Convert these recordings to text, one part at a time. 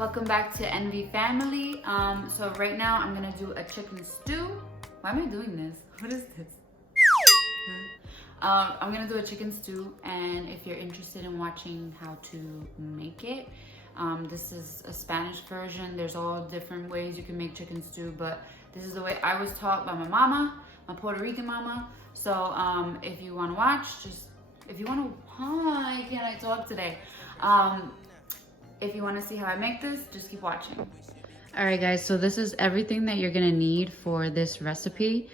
welcome back to Envy Family. So right now I'm gonna do a chicken stew. Why am I doing this? What is this? I'm gonna do a chicken stew, and if you're interested in watching how to make it, this is a Spanish version. There's all different ways you can make chicken stew, but this is the way I was taught by my mama, my Puerto Rican mama. So if you want to watch, if you want to, why can't I talk today? If you want to see how I make this, just keep watching. All right, guys, so this is everything that you're gonna need for this recipe.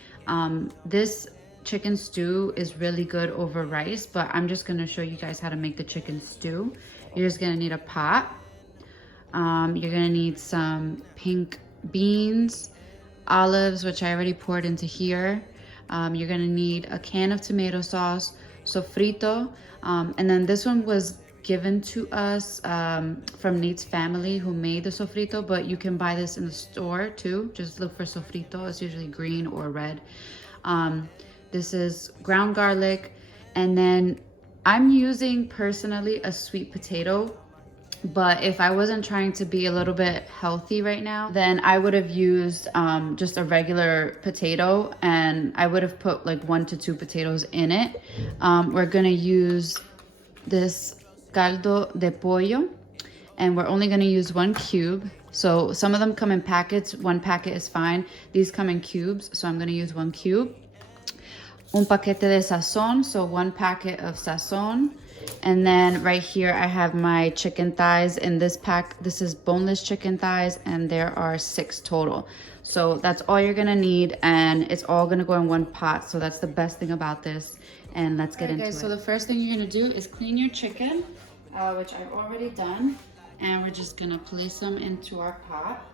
This chicken stew is really good over rice, but I'm just gonna show you guys how to make the chicken stew. You're just gonna need a pot. You're gonna need some pink beans, olives, which I already poured into here. You're gonna need a can of tomato sauce, sofrito, and then this one was given to us from Nate's family who made the sofrito, but you can buy this in the store too. Just look for sofrito. It's usually green or red. This is ground garlic, and then I'm using personally a sweet potato, but if I wasn't trying to be a little bit healthy right now, then I would have used just a regular potato, and I would have put like 1 to 2 potatoes in it. We're gonna use this caldo de pollo, and we're only going to use 1 cube. So some of them come in packets. 1 packet is fine. These come in cubes, so I'm going to use 1 cube. Un paquete de sazón, so 1 packet of sazón. And then right here I have my chicken thighs. In this pack, this is boneless chicken thighs, and there are 6 total. So that's all you're going to need, and it's all going to go in 1 pot. So that's the best thing about this. And let's get into it. So the first thing you're going to do is clean your chicken, which I've already done, and we're just gonna place them into our pot.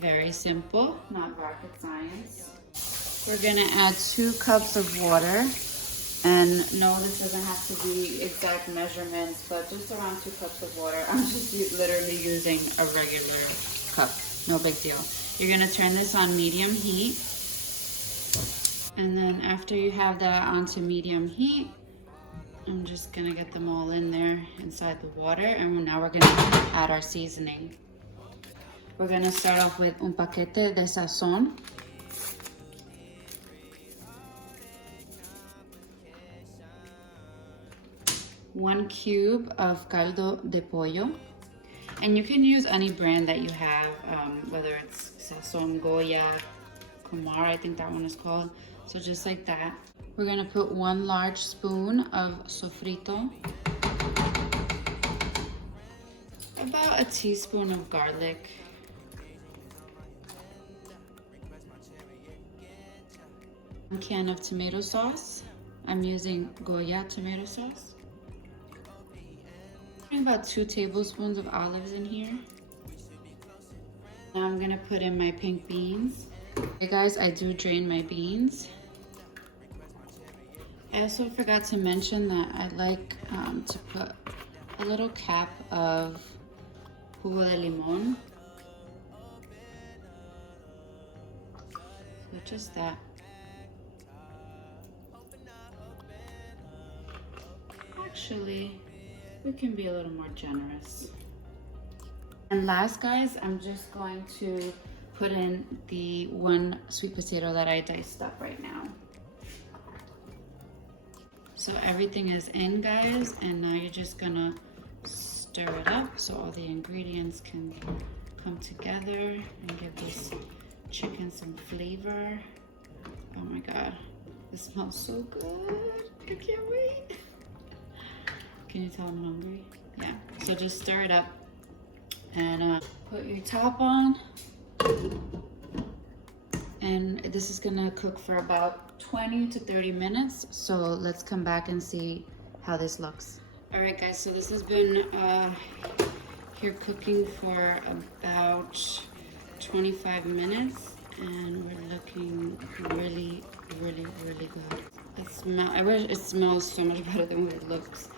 Very simple, not rocket science. We're gonna add 2 cups of water, and no, this doesn't have to be exact measurements, but just around 2 cups of water. I'm just literally using a regular cup, no big deal. You're gonna turn this on medium heat, and then after you have that onto medium heat, I'm just gonna get them all in there inside the water, and now we're gonna add our seasoning. We're gonna start off with un paquete de sazón. One cube of caldo de pollo. And you can use any brand that you have, whether it's Sazón, Goya, Kumar, I think that one is called. So just like that. We're gonna put 1 large spoon of sofrito, about a teaspoon of garlic, one can of tomato sauce. I'm using Goya tomato sauce. About 2 tablespoons of olives in here. Now I'm gonna put in my pink beans. Okay guys, I do drain my beans. I also forgot to mention that I like to put a little cap of jugo de limon. So just that. Actually, we can be a little more generous. And last, guys, I'm just going to put in the 1 sweet potato that I diced up right now. So everything is in, guys, and now you're just gonna stir it up so all the ingredients can come together and give this chicken some flavor. Oh my God, this smells so good. I can't wait. Can you tell I'm hungry? Yeah, so just stir it up and put your top on. And this is gonna cook for about 20 to 30 minutes. So let's come back and see how this looks. All right, guys, so this has been here cooking for about 25 minutes, and we're looking really, really, really good. I wish it smells so much better than what it looks.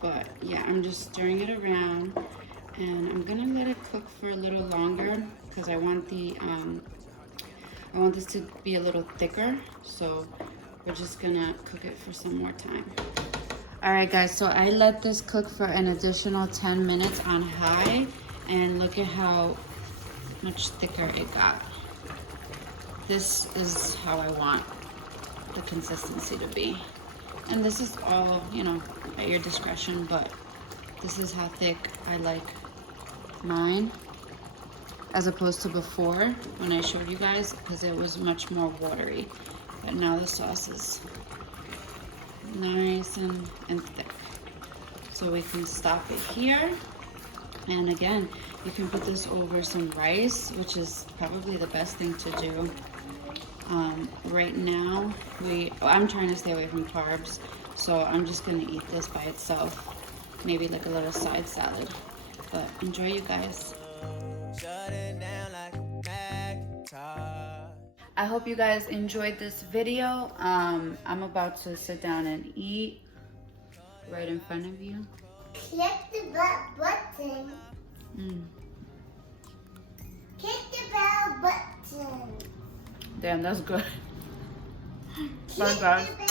But yeah, I'm just stirring it around, and I'm gonna let it cook for a little longer because I want this to be a little thicker, so we're just gonna cook it for some more time. All right, guys, so I let this cook for an additional 10 minutes on high, and look at how much thicker it got. This is how I want the consistency to be. And this is all, you know, at your discretion, but this is how thick I like mine, as opposed to before when I showed you guys, because it was much more watery. But now the sauce is nice and thick. So we can stop it here. And again, you can put this over some rice, which is probably the best thing to do. Right now, I'm trying to stay away from carbs, so I'm just gonna eat this by itself. Maybe like a little side salad. But enjoy, you guys. I hope you guys enjoyed this video. I'm about to sit down and eat right in front of you. Click the button. Click the bell button. Damn, that's good. Click Bye, guys. the bell